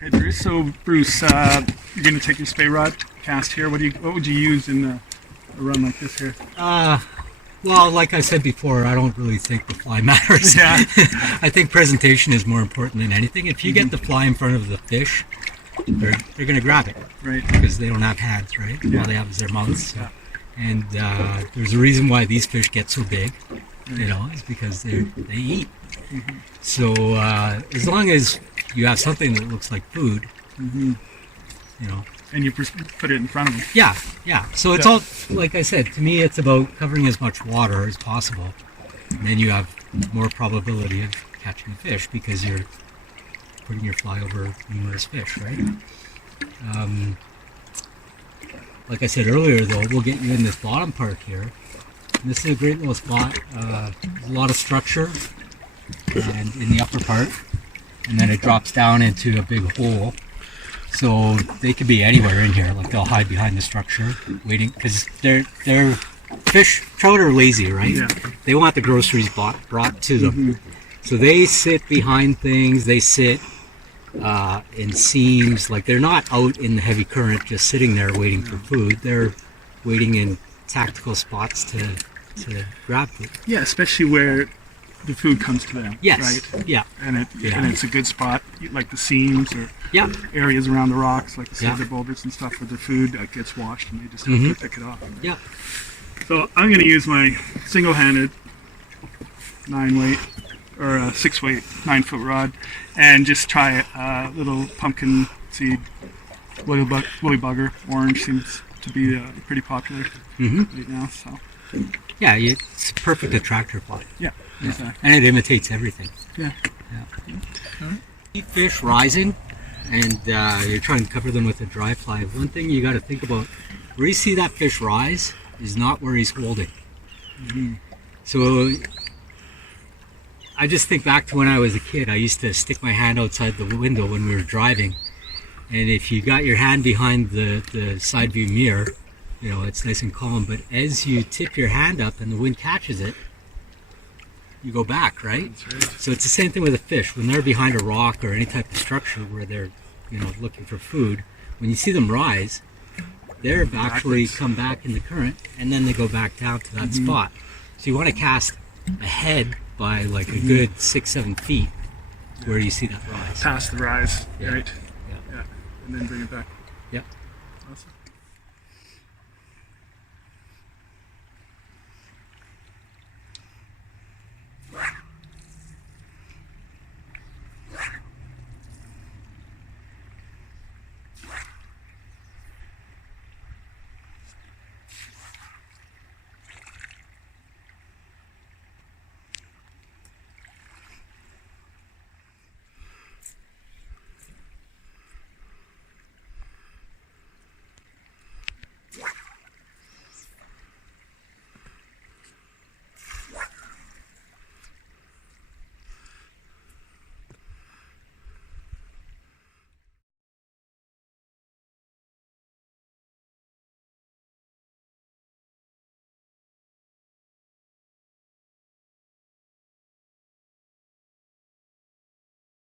Hey, Bruce. So, Bruce, you're going to take your Spey rod cast here. What would you use in a run like this here? Well, like I said before, I don't really think the fly matters. Yeah. I think presentation is more important than anything. If you get the fly in front of the fish, they're going to grab it. Right. Because they don't have hands, right? Yeah. All they have is their mouths. So. Yeah. And there's a reason why these fish get so big, you know, is because they eat. Mm-hmm. So as long as you have something that looks like food, Mm-hmm. you know. And you put it in front of them. Yeah, yeah. So it's all, like I said, to me it's about covering as much water as possible. And then you have more probability of catching a fish because you're putting your fly over numerous fish, right? Like I said earlier, though, we'll get you in this bottom part here. And this is a great little spot. There's a lot of structure and in the upper part. And then it drops down into a big hole. So they could be anywhere in here. Like they'll hide behind the structure, waiting, because they're trout are lazy, right? Yeah. They want the groceries brought to them. Mm-hmm. So they sit behind things. They sit in seams. Like they're not out in the heavy current, just sitting there waiting for food. They're waiting in tactical spots to grab food. Yeah, especially where the food comes to them. Yes. Right. Yeah. And it's a good spot, like the seams or Yeah. areas around the rocks, like the Yeah. the boulders and stuff, where the food gets washed, and they just have to pick it up. Yeah. So I'm going to use my single-handed 9-weight or 6-weight 9-foot rod, and just try a little pumpkin seed woolly bugger. Orange seems to be pretty popular right now. So Yeah. It's a perfect attractor fly. yeah, exactly. And it imitates everything. Yeah. See fish rising, and you're trying to cover them with a dry fly. One thing you got to think about, where you see that fish rise is not where he's holding. So I just think back to when I was a kid. I used to stick my hand outside the window when we were driving, and if you got your hand behind the side view mirror, you know, it's nice and calm, but as you tip your hand up and the wind catches it, you go back, right? That's right. So it's the same thing with a fish. When they're behind a rock or any type of structure where they're, you know, looking for food, when you see them rise, they've actually come back in the current, and then they go back down to that spot. So you want to cast ahead by like a good 6-7 feet where you see that rise. Past the rise, Yeah. right? Yeah. Yeah. And then bring it back. Yeah. Awesome.